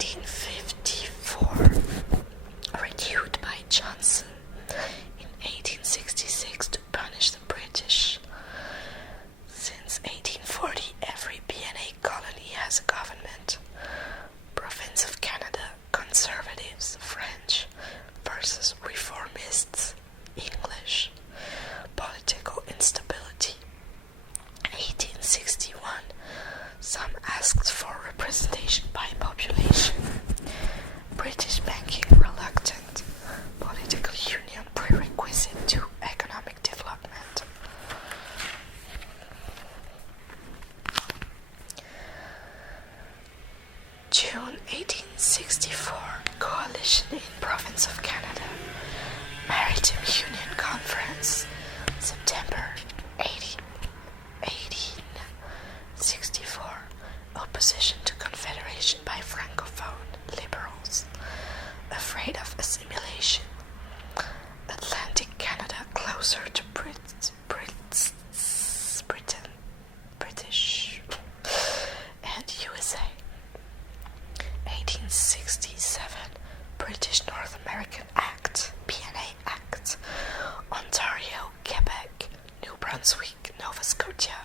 1854, renewed by Johnson in 1866 to punish the British. Since 1840, every BNA colony has a government. Province of Canada, Conservatives, French versus Reformists, English. Political instability. 1861, some asked for representation by population. British banking reluctant. Political union prerequisite to economic development. June 1864, coalition in province of Canada. Maritime Union Conference. September 1864, opposition to confederation by francophone liberals, afraid of assimilation. Atlantic Canada closer to British and USA. 1867, British North American Act, BNA Act. Ontario, Quebec, New Brunswick, Nova Scotia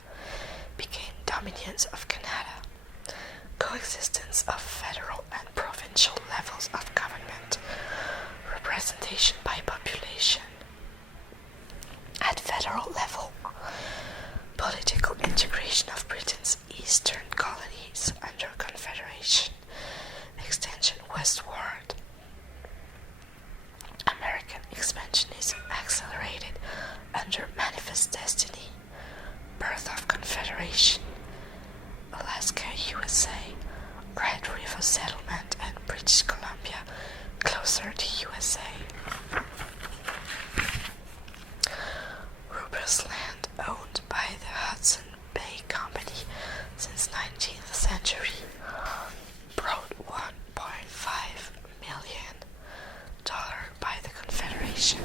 became dominions of Canada. Coexistence of federal and provincial levels of government. Representation by population. At federal level, political integration of Britain's eastern colonies under Confederation. Extension westward. American expansionism accelerated under Manifest Destiny. Birth of Confederation. Alaska, USA. Red River Settlement and British Columbia closer to USA. Rupert's Land owned by the Hudson Bay Company since 19th century. Brought $1.5 million by the Confederation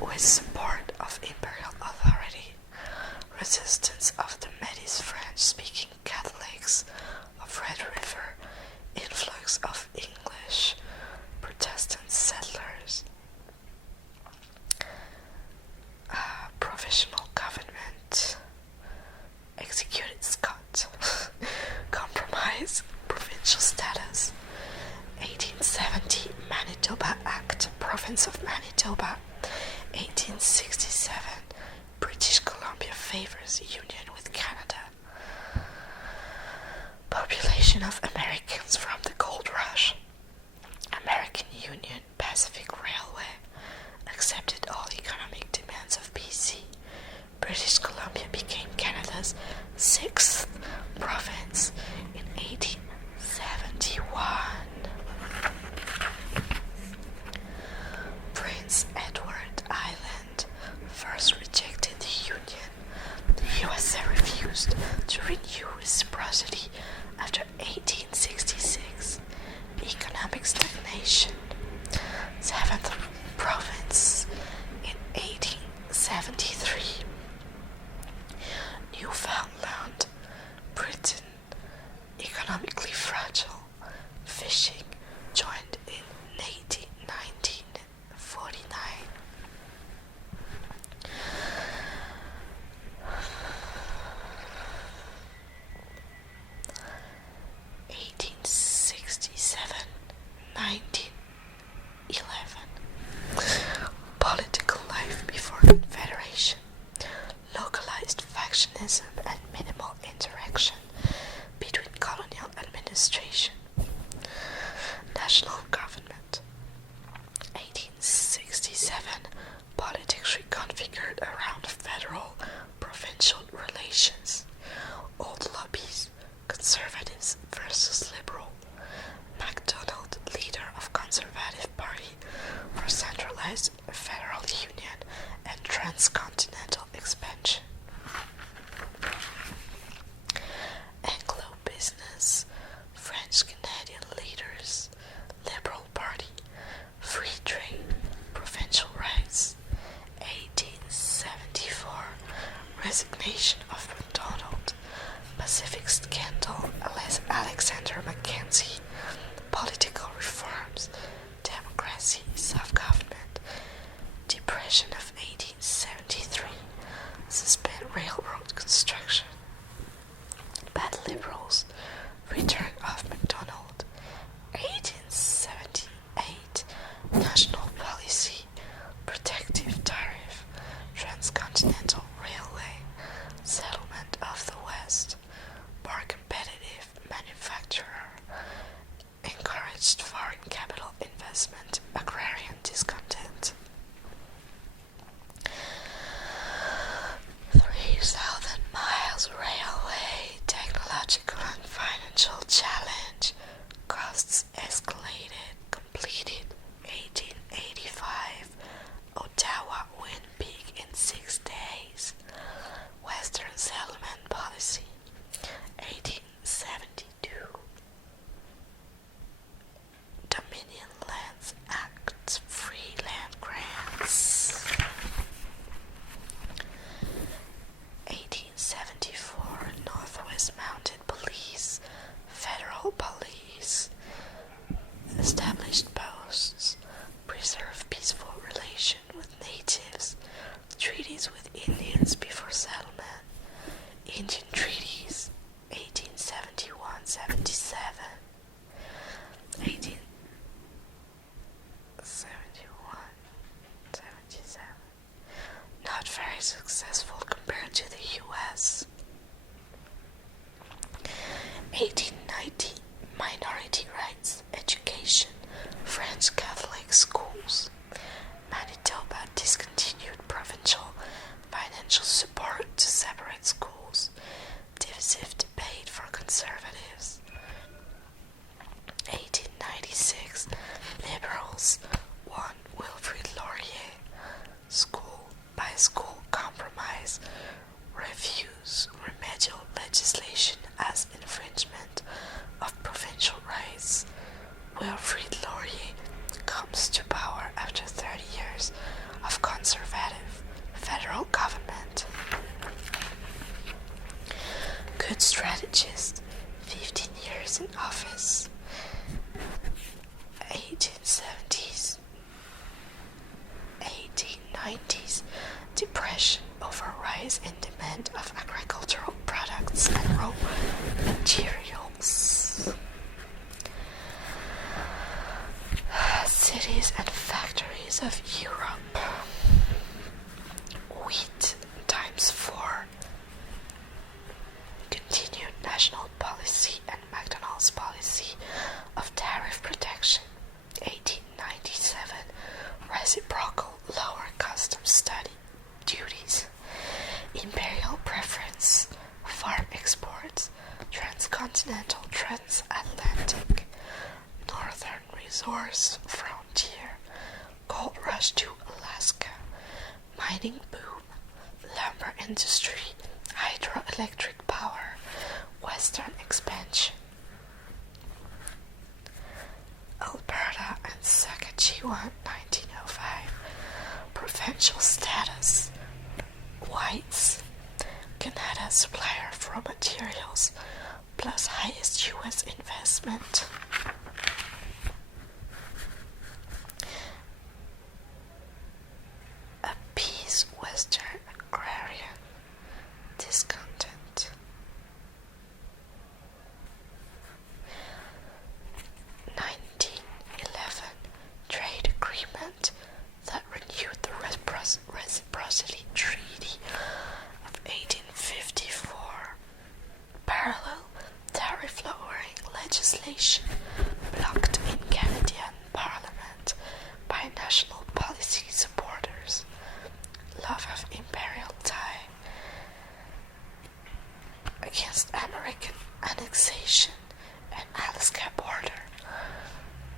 with support of imperial authority. Resistance of the Métis French-speaking Catholics of Red River. Influx of English Protestant settlers. Provisional government. Executed Scott. Compromise. Provincial status. 1870 Manitoba Act, Province of Manitoba. 1867 British Columbia favors union with Canada. Population of Americans from the Gold Rush. American Union Pacific Railway accepted all economic demands of BC. British Columbia became Canada's 6th province in 1871. Prince Edward Island first rejected the Union. The USA refused to renew reciprocity after 1866. Economic stagnation. 7th province in 1873. Newfoundland, Britain, economically fragile. Fishing joined in 1949. Political life before Confederation. Localized factionism and minimal interaction between colonial administration. National government. 1867. Politics reconfigured around federal provincial relations. Old lobbies. Conservatives versus liberal. MacDonald, leader of Conservative Party for centralized federal union and transcontinental expansion. Anglo business, French-Canadian leaders, Liberal Party, free trade, provincial rights. 1874, resignation of MacDonald, Pacific scandal, Alexander Mackenzie, political foreign capital investment, agrarian discontent. 3,000 miles railway, technological and financial challenge, costs escalated, completed 1885, Ottawa win big in 6 days, Western settlement policy, 1872, Dominion Lands Act, free land grants. 1874, Northwest Mounted Police, Federal Police, established posts, preserve peaceful relation with natives, treaties with Indians before settlement, Indian treaties, 1871-77, 1871-77, not very successful compared to the US. 1890, minority rights, education, French Catholic schools. Manitoba discontinued provincial financial support to separate schools. Divisive debate for conservatives. 1896, Liberals won Wilfrid Laurier. School by school compromise reviews remedial legislation as infringement of provincial rights. Wilfrid Laurier comes to power after 30 years of conservative federal government. Good strategist, 15 years in office. 1870s, 1890s, depression over rise in demand of agricultural products and raw materials. Cities and factories of Europe. Wheat times 4. Continued national policy and McDonald's policy of tariff protection. 1897, reciprocal lower customs duties. Imperial preference, farm exports, transcontinental, transatlantic, northern resource frontier, gold rush to Alaska, mining boom, lumber industry, hydroelectric power, western expansion. Alberta and Saskatchewan, 1905, provincial status, whites, Canada supplier of raw materials, plus highest US investment. Appease Western agrarian discontent. 1911, trade agreement that renewed the Reciprocity Treaty of 1854. Parallel tariff lowering legislation blocked in Canadian Parliament by national policy supporters. Love of imperial tie against American annexation and Alaska border.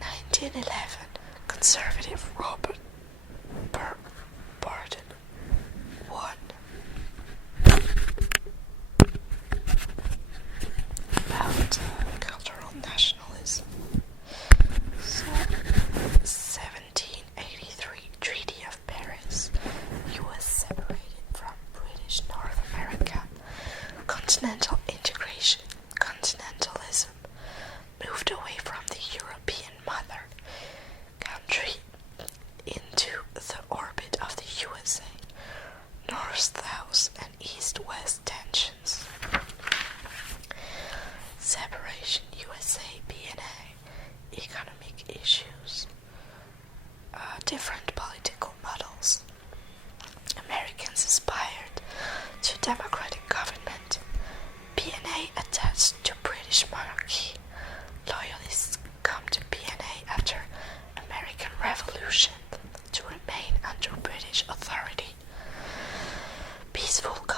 1911, conservative Robert Barton won. About cultural nationalism. So, 1783, Treaty of Paris. US separated from British North America. Continental integration, continentalism, moved away from the European mother country into the orbit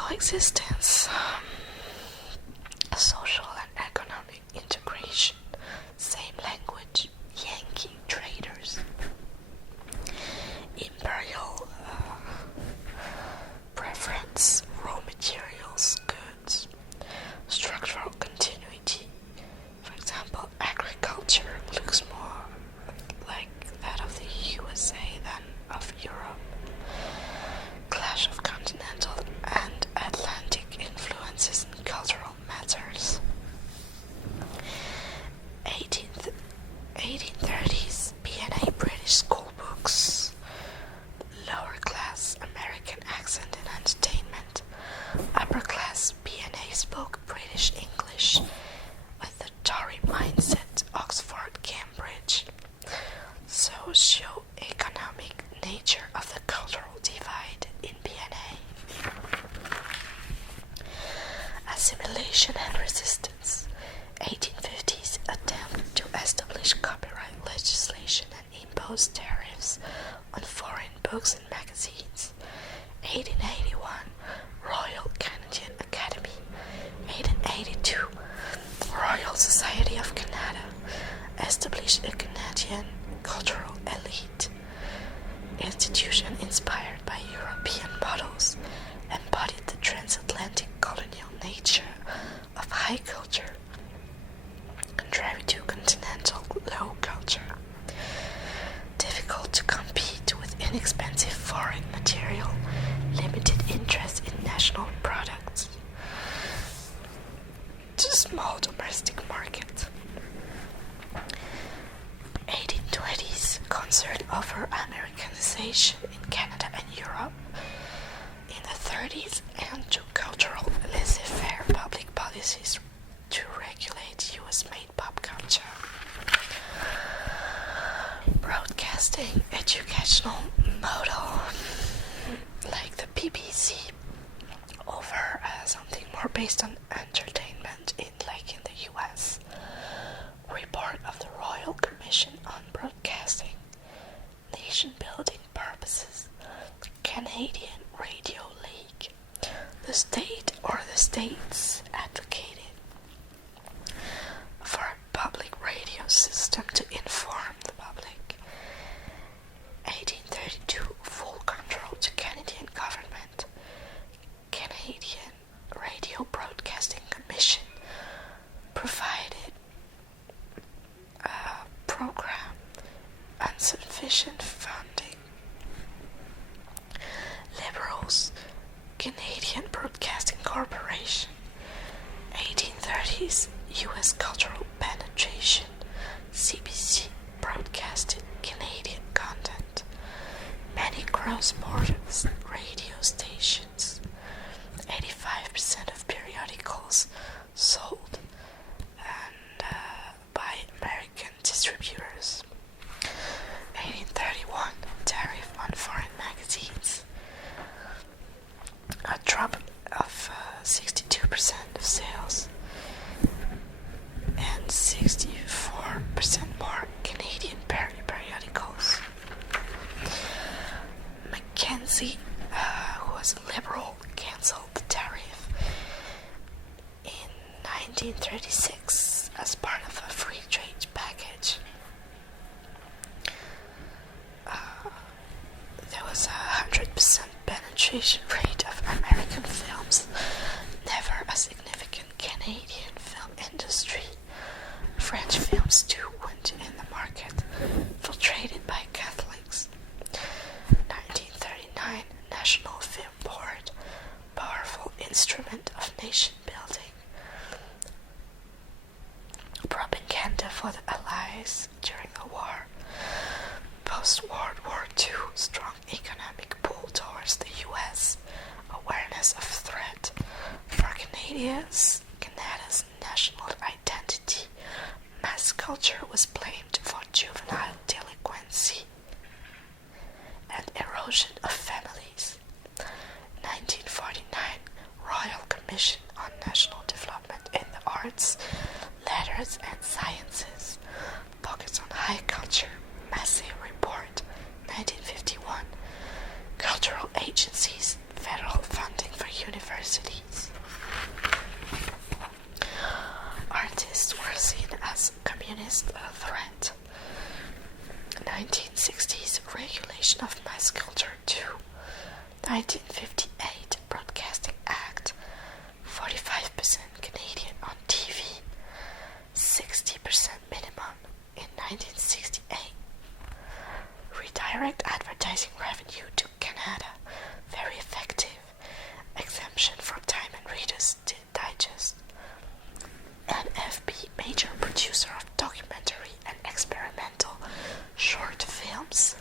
coexistence, social and economic integration, same language, Yankee traders, imperial preference, raw materials, goods, structural continuity. For example, agriculture looks more like that of the USA than of Europe. Clash of continental and Atlantic influences in cultural matters. 1830s B&A British school books. Lower class American accent in entertainment. Upper class B&A spoke British English with the Tory mindset, Oxford, Cambridge. Socio-economic nature of the cultural divide in B&A. Assimilation and resistance. 1850s attempt to establish copyright legislation and impose tariffs on foreign books and magazines. 1881 Royal Canadian Academy. 1882 Royal Society of Canada established a Canadian cultural elite. Institution inspired by European models embodied the transatlantic colonial nature of high culture, contrary to continental low culture. Difficult to compete with inexpensive foreign material, limited interest in national products. To small domestic market. 1820s concern over Americanization in Canada and Europe. In the 30s, and to cultural laissez-faire public policies to regulate US-made pop culture. Broadcasting educational model, like the BBC, over something more based on entertainment in the US. Report of the Royal Commission on Broadcasting, nation-building purposes, Canadian Radio League, the state or the states advocated for a public radio system to inform the public. 1832 full control to Canadian government, Canadian Radio Broadcasting Commission provided a program and sufficient funding. Liberals, Canadian Broadcasting Corporation. 1830s US cultural penetration, CBC broadcasted Canadian content. Many cross-border radio stations. 85% of periodicals sold and by American distributors. 1831 tariff on foreign magazines. A drop of 62% of sales and 64% more Canadian periodicals. Mackenzie, who was a liberal, cancelled the tariff in 1936 as part of a free trade package. There was a 100% penetration rate of American films, never a significant Canadian film industry. French films too went in the market, filtrated by Catholics. 1939 National Film Board, powerful instrument of nation building. Propaganda for the Allies during the war. Post-World War II, strong economic pull towards the US. 1960s Regulation of Mass Culture 2, 1958 Broadcasting Act, 45% Canadian on TV, 60% minimum in 1968. Redirect advertising revenue to Canada, very effective. Exemption from Time and Reader's Digest. NFB, major producer of documentary and experimental short films.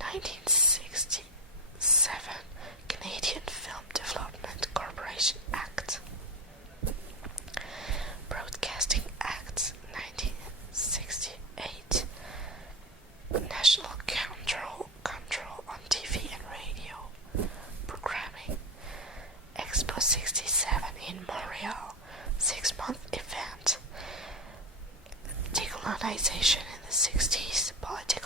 1967 Canadian Film Development Corporation Act. Broadcasting Act 1968. National Control on TV and Radio Programming. Expo 67 in Montreal, 6-month event. Decolonization in the 60s, politics